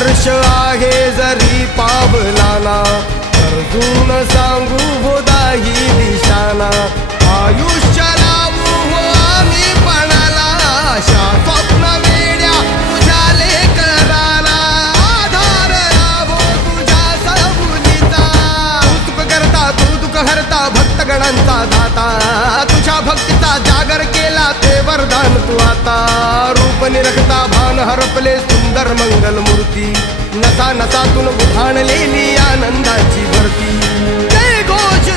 हर्ष आहे जरी पावलाना, अर्जुन सांगू हो दाही दिशाना. आयुष्य लावू हो आम्ही पणाला, आशा स्वप्न वेड्या तुझ्या लेकराला. आधार लाभो तुझ्या सबुलीचा, तू करता तू दुःख हरता भक्तगणांचा दाता. तुझ्या भक्तीचा जागर केला ते वरदान तू आता. रूप निरखता भान हरपले सुंदर मंगल मूर्ती, नसा नसातून उधाणलेली आनंदाची भरती. जय घोष